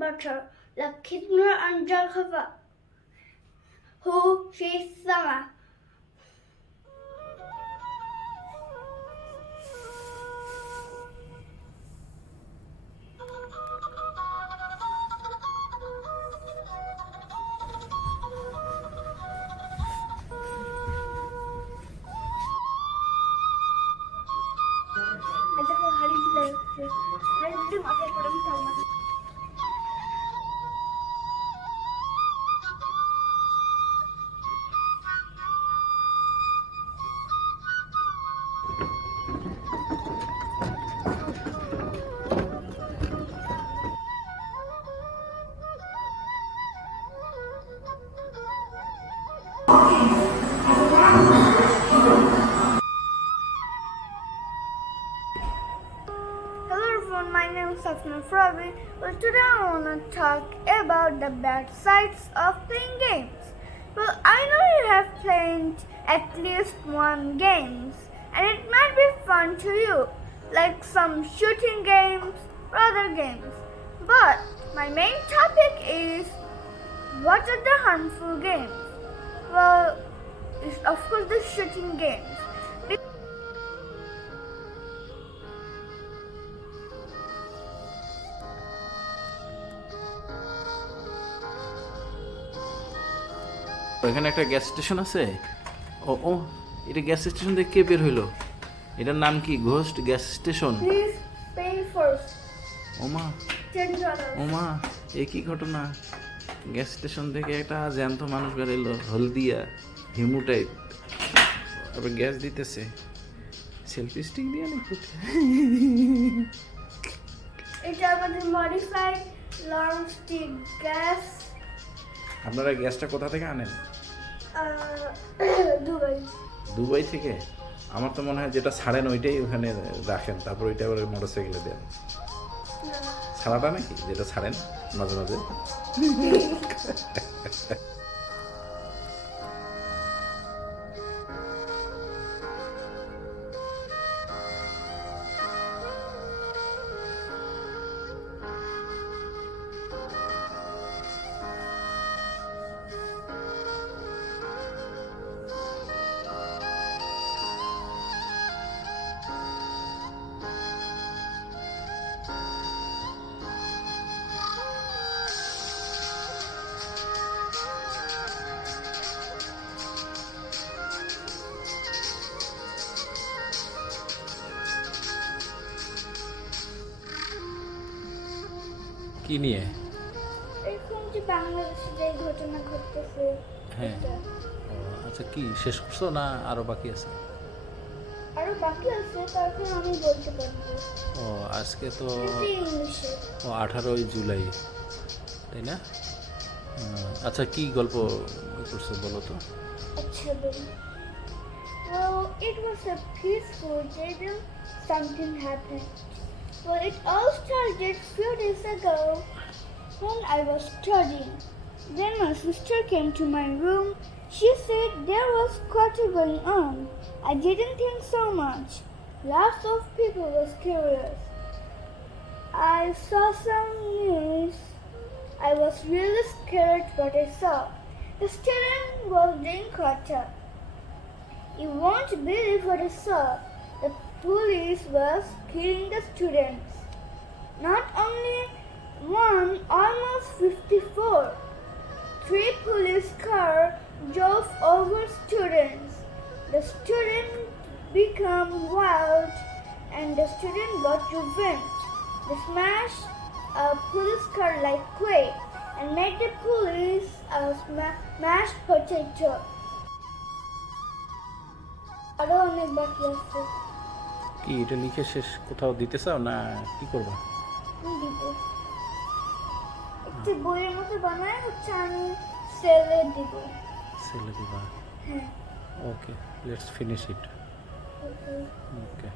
butter, Kitchener and Jalkova, who she's summer. আচ্ছা হাড়ি দিলে হাড়ি দিলে মাথায় পড়ে আমি is Safna Frabi. Well, today I want to talk about the bad sides of playing games. Well, I know you have played at least one games, and it might be fun to you, like some shooting games or other games. But my main topic is what are the harmful games? Well, it's of course the shooting games. এখানে একটা gas station আছে? ও ও এটা gas station থেকে কে বের হইল? এটার নাম কি? Ghost gas station. ওমা ওমা এ কি ঘটনা? গ্যাস স্টেশন থেকে একটা জ্যান্ত মানুষ বের এলো হলদিয়া হিমু টাইপ আবার গ্যাস দিতেছে। সেলফি স্টিক দিয়ে নাকি এটা আমাদের মডিফাইড লং স্টিক গ্যাস আপনারা গ্যাসটা কোথা থেকে আনেন? দুবাই। দুবাই থেকে? আমার তো মনে হয় যেটা ছাড়েন ওইটাই ওখানে রাখেন তারপর ওইটা আবার মোটর সাইকেলে দেন ছাড়াটা নাকি? যেটা ছাড়েন মাঝে মাঝে? কি নিয়ে? এখন যে বাংলাদেশে যে ঘটনা ঘটতেছে হ্যাঁ। আচ্ছা কি শেষ করছ না আরও বাকি আছে? আরও বাকি আছে তারপর আমি বলতে পারব। ও আজকে তো ও আঠারোই জুলাই তাই না? আচ্ছা কি গল্প করছ বলো তো? আচ্ছা বলি Well, it was a peaceful day till something happened. Well, it all started few days ago when I was studying. Then my sister came to my room. She said there was party going on. I didn't think so much. Lots of people was curious. I saw some news. I was really scared what I saw. The student was being caught up. You won't believe what I saw. The police was killing the students. Not only one, almost 54. Three police cars drove over students. The student became wild and the student got revenge. They smashed a police car like clay and made the police a sma- mashed potato. আরো অনেক বাকি আছে কি এটা লিখে শেষ কোথাও দিতে চাও না কি করবা? একটু বইয়ের মতো বানায় হচ্ছে আমি সেলে দিব। সেলে দিবা? Okay let's finish it. Okay